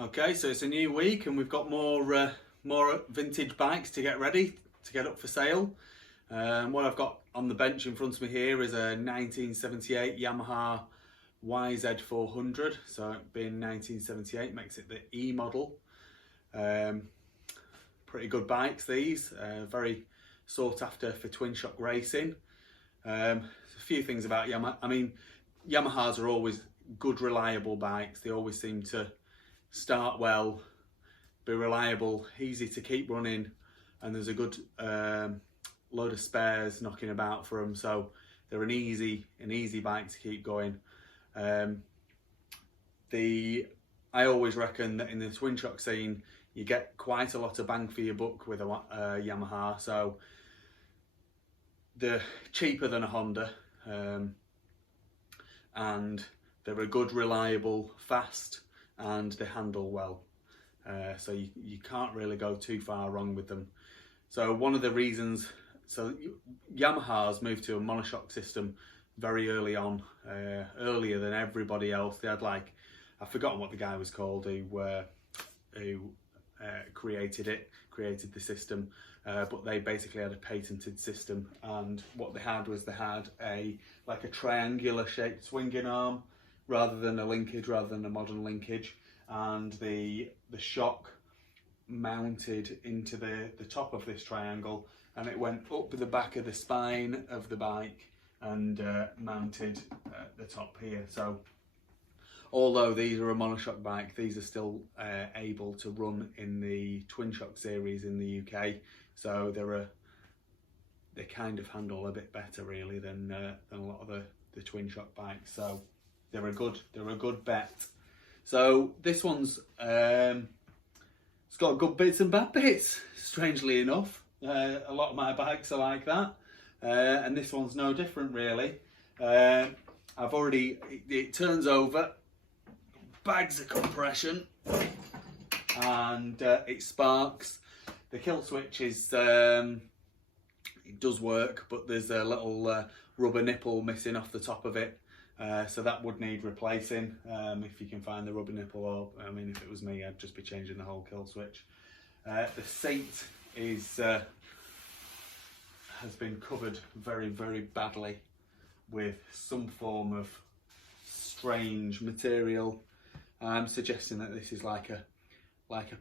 Okay, so it's a new week and we've got more vintage bikes to get ready to get up for sale. What I've got on the bench in front of me here is a 1978 Yamaha YZ400. So it being 1978 makes it the E model. Pretty good bikes these, very sought after for twin shock racing. A few things about Yamaha. I mean, Yamahas are always good, reliable bikes. They always seem to start well, be reliable, easy to keep running, and there's a good load of spares knocking about for them, so they're an easy bike to keep going. I always reckon that in the twin shock scene you get quite a lot of bang for your buck with a Yamaha, so they're cheaper than a Honda, and they're a good, reliable, fast, and they handle well. So you can't really go too far wrong with them. So one of the reasons, so Yamaha's moved to a monoshock system very early on, earlier than everybody else. They had, like, I've forgotten what the guy was called who created the system, but they basically had a patented system, and what they had was a triangular shaped swinging arm rather than a linkage, rather than a modern linkage, and the shock mounted into the top of this triangle, and it went up the back of the spine of the bike and mounted at the top here. So although these are a monoshock bike, these are still able to run in the twin shock series in the UK. So they kind of handle a bit better really than a lot of the twin shock bikes. So they're a good bet. So this one's it's got good bits and bad bits, strangely enough. A lot of my bikes are like that, and this one's no different really. It turns over, bags of compression, and it sparks. The kill switch is it does work, but there's a little rubber nipple missing off the top of it. So that would need replacing, if you can find the rubber nipple, or I mean, if it was me, I'd just be changing the whole kill switch. The seat has been covered very, very badly with some form of strange material. I'm suggesting that this is like a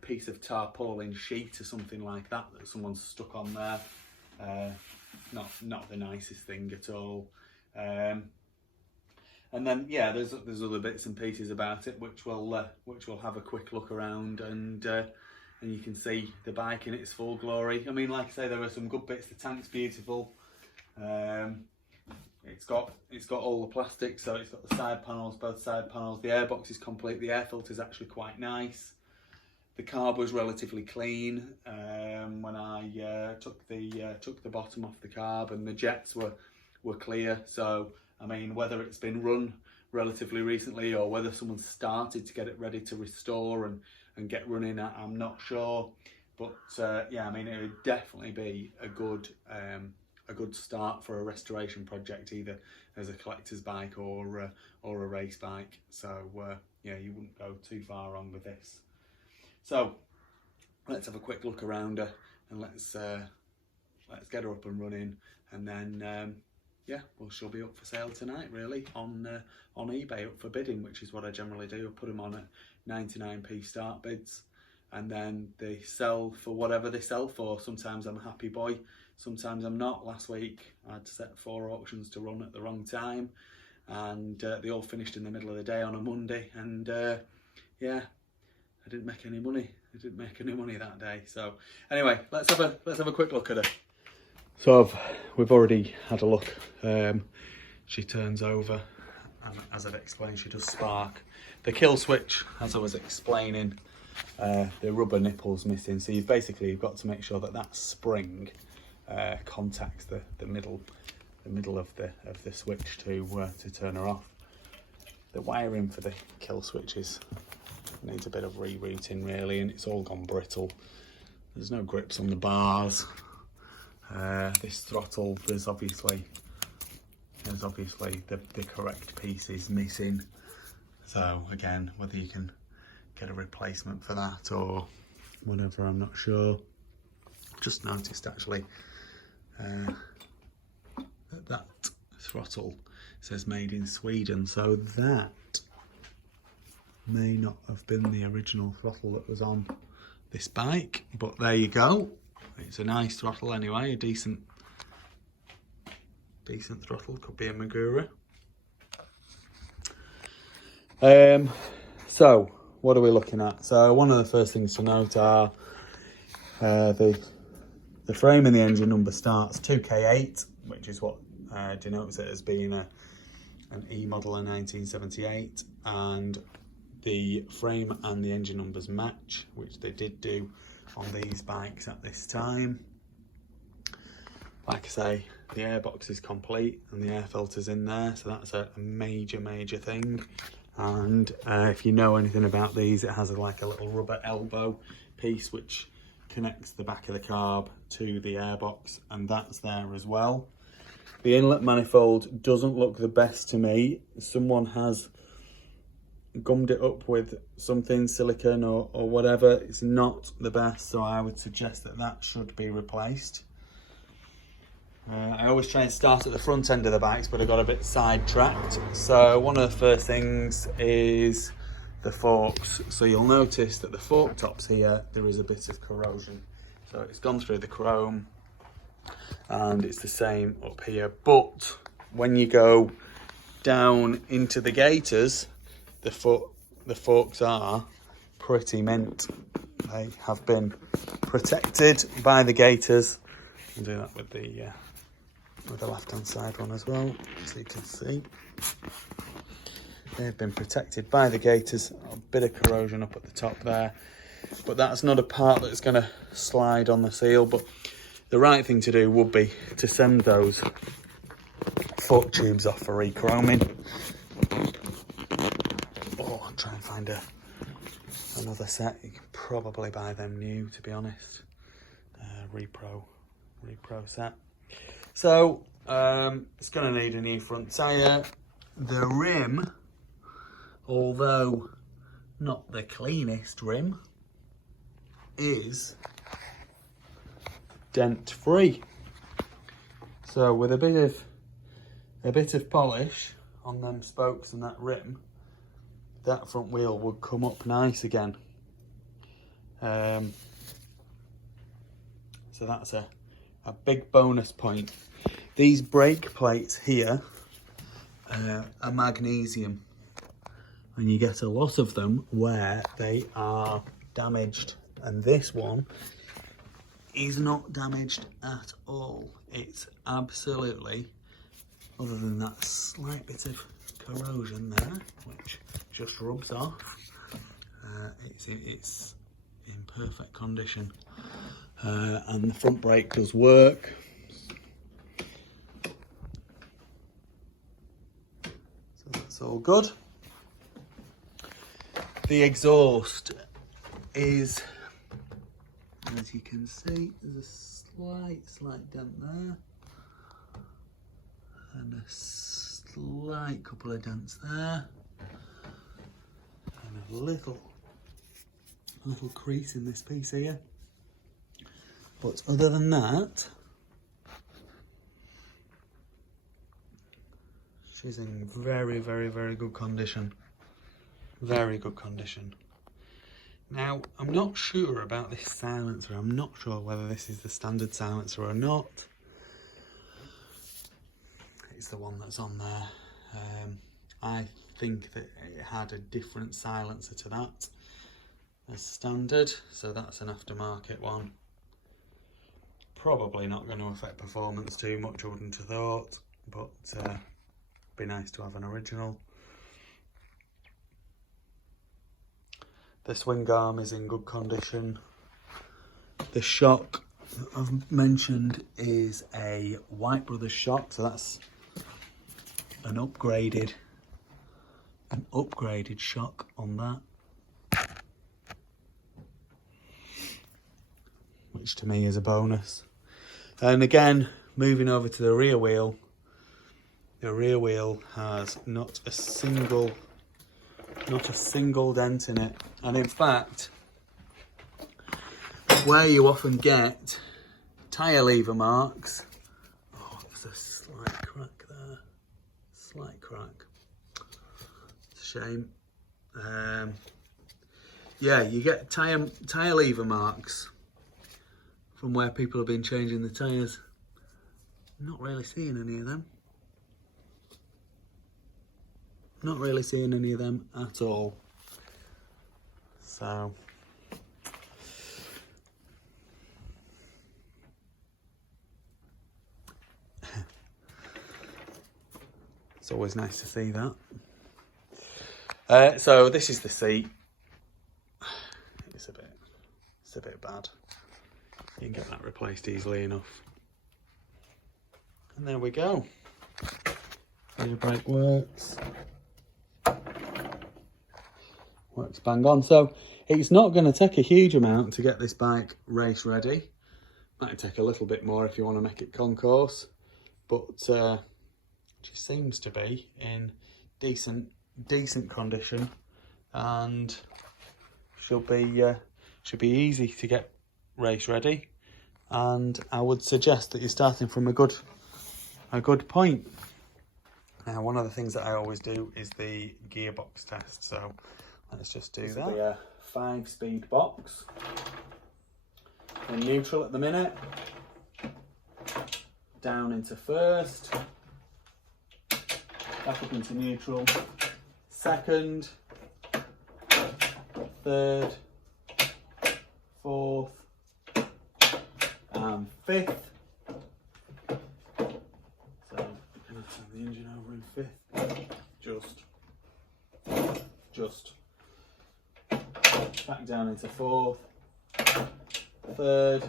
piece of tarpaulin sheet or something like that someone's stuck on there. Not the nicest thing at all. And then yeah, there's other bits and pieces about it which we'll have a quick look around, and you can see the bike in its full glory. I mean, like I say, there are some good bits. The tank's beautiful. It's got all the plastic, so it's got the side panels, both side panels. The airbox is complete. The air filter is actually quite nice. The carb was relatively clean when I took the bottom off the carb, and the jets were clear. So I mean, whether it's been run relatively recently or whether someone started to get it ready to restore and get running, I'm not sure. But yeah, I mean, it would definitely be a good start for a restoration project, either as a collector's bike or a race bike. So yeah, you wouldn't go too far wrong with this. So let's have a quick look around her, and let's get her up and running, and then yeah, well, she'll be up for sale tonight, really, on eBay, up for bidding, which is what I generally do. I put them on at 99p start bids, and then they sell for whatever they sell for. Sometimes I'm a happy boy, sometimes I'm not. Last week I had to set 4 auctions to run at the wrong time, and they all finished in the middle of the day on a Monday, and yeah, I didn't make any money. I didn't make any money that day. So anyway, let's have a quick look at her. So we've already had a look. She turns over, and as I've explained, she does spark. The kill switch, as I was explaining, the rubber nipple's missing. So you've got to make sure that spring contacts the middle of the switch to turn her off. The wiring for the kill switches needs a bit of rerouting really, and it's all gone brittle. There's no grips on the bars. This throttle, there's obviously the correct pieces missing. So again, whether you can get a replacement for that or whatever, I'm not sure. Just noticed actually that throttle says made in Sweden, so that may not have been the original throttle that was on this bike, but there you go. It's a nice throttle anyway, a decent throttle, could be a Magura. So what are we looking at? So one of the first things to note are the frame and the engine number starts 2K8, which is what denotes it as being an E model in 1978, and the frame and the engine numbers match, which they did do on these bikes at this time. Like I say, the airbox is complete and the air filter's in there, so that's a major thing. And if you know anything about these, it has like a little rubber elbow piece which connects the back of the carb to the airbox, and that's there as well. The inlet manifold doesn't look the best to me. Someone has gummed it up with something, silicone or whatever. It's not the best, so I would suggest that should be replaced. I always try and start at the front end of the bikes, but I got a bit sidetracked. So one of the first things is the forks. So you'll notice that the fork tops here, there is a bit of corrosion. So it's gone through the chrome, and it's the same up here. But when you go down into the gaiters, the forks are pretty mint. They have been protected by the gaiters. I'll do that with the left-hand side one as well, so you can see. They've been protected by the gaiters. A bit of corrosion up at the top there, but that's not a part that's going to slide on the seal. But the right thing to do would be to send those fork tubes off for re-chroming. Or I'll try and find another set. You can probably buy them new, to be honest. Repro set. So it's going to need a new front tyre. The rim, although not the cleanest rim, is dent free. So with a bit of polish on them spokes and that rim, that front wheel would come up nice again. So that's a big bonus point. These brake plates here are magnesium, and you get a lot of them where they are damaged, and this one is not damaged at all. It's absolutely, other than that slight bit of corrosion there, which just rubs off, it's in perfect condition. And the front brake does work. So that's all good. The exhaust is, as you can see, there's a slight dent there, and a slight couple of dents there, and a little crease in this piece here. But other than that, she's in very good condition. Very good condition. Now, I'm not sure about this silencer. I'm not sure whether this is the standard silencer or not. It's the one that's on there. I think that it had a different silencer to that as standard, so that's an aftermarket one. Probably not going to affect performance too much, I wouldn't have thought, but be nice to have an original. The swing arm is in good condition. The shock that I've mentioned is a White Brothers shock, so that's an upgraded shock on that, which to me is a bonus. And again, moving over to the rear wheel has not a single Not a single dent in it. And in fact, where you often get tyre lever marks, oh, there's a slight crack there. Slight crack. It's a shame. Yeah, you get tyre lever marks from where people have been changing the tyres. Not really seeing any of them. Not really seeing any of them at all. So it's always nice to see that. So this is the seat. It's a bit bad. You can get that replaced easily enough. And there we go. Rear brake works. Works bang on. So it's not going to take a huge amount to get this bike race ready. Might take a little bit more if you want to make it concourse, but it just seems to be in decent condition, and should be easy to get race ready. And I would suggest that you're starting from a good point. Now, one of the things that I always do is the gearbox test. So let's just do that. This will be a 5-speed box. In neutral at the minute. Down into first. Back up into neutral. Second. Third. Fourth. And fifth. So I'm going to turn the engine over in fifth. Just. Back down into fourth. Third.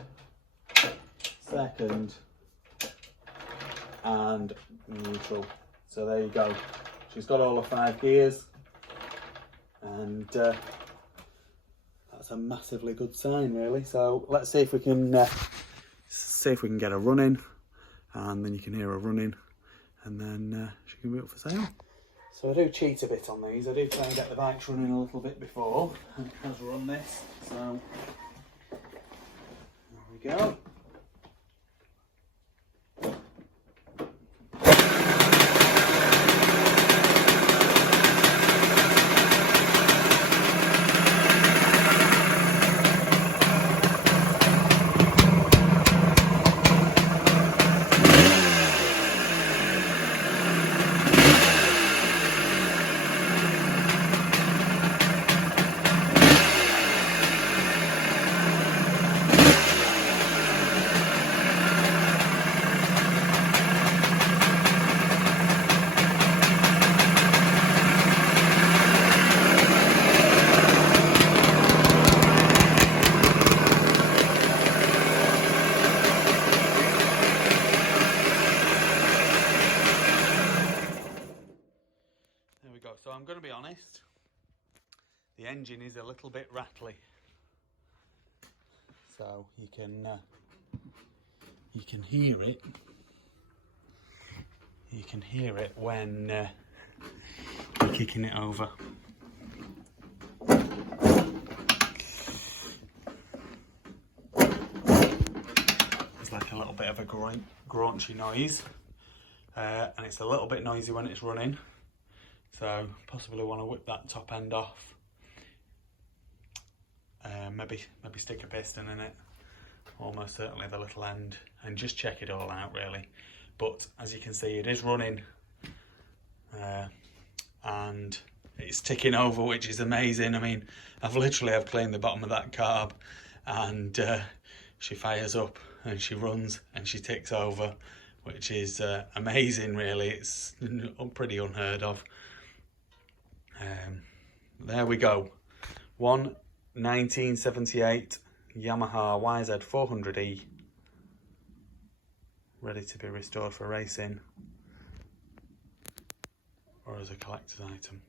Second. And neutral. So there you go. She's got all the 5 gears, and that's a massively good sign, really. So let's see if we can get her running, and then you can hear her running, and then she can be up for sale. So I do cheat a bit on these. I do try and get the bikes running a little bit before, and it has run this. So there we go. So I'm going to be honest, the engine is a little bit rattly. So you can hear it. You can hear it when you're kicking it over. It's like a little bit of a graunchy noise, and it's a little bit noisy when it's running. So possibly want to whip that top end off. Maybe stick a piston in it, almost certainly the little end, and just check it all out really. But as you can see, it is running, and it's ticking over, which is amazing. I mean, I've cleaned the bottom of that carb, and she fires up and she runs and she ticks over, which is amazing really. It's pretty unheard of. There we go. 1978 Yamaha YZ400e, ready to be restored for racing or as a collector's item.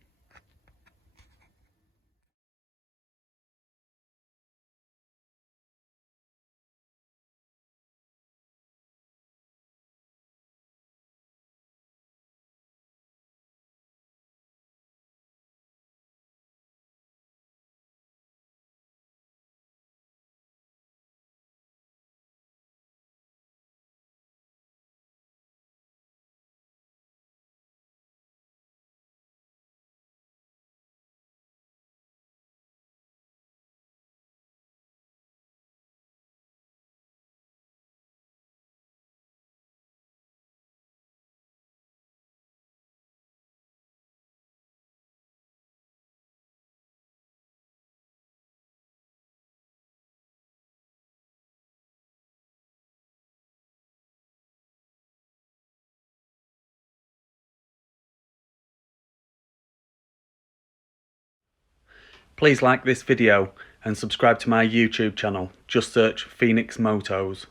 Please like this video and subscribe to my YouTube channel. Just search Phoenix Motos.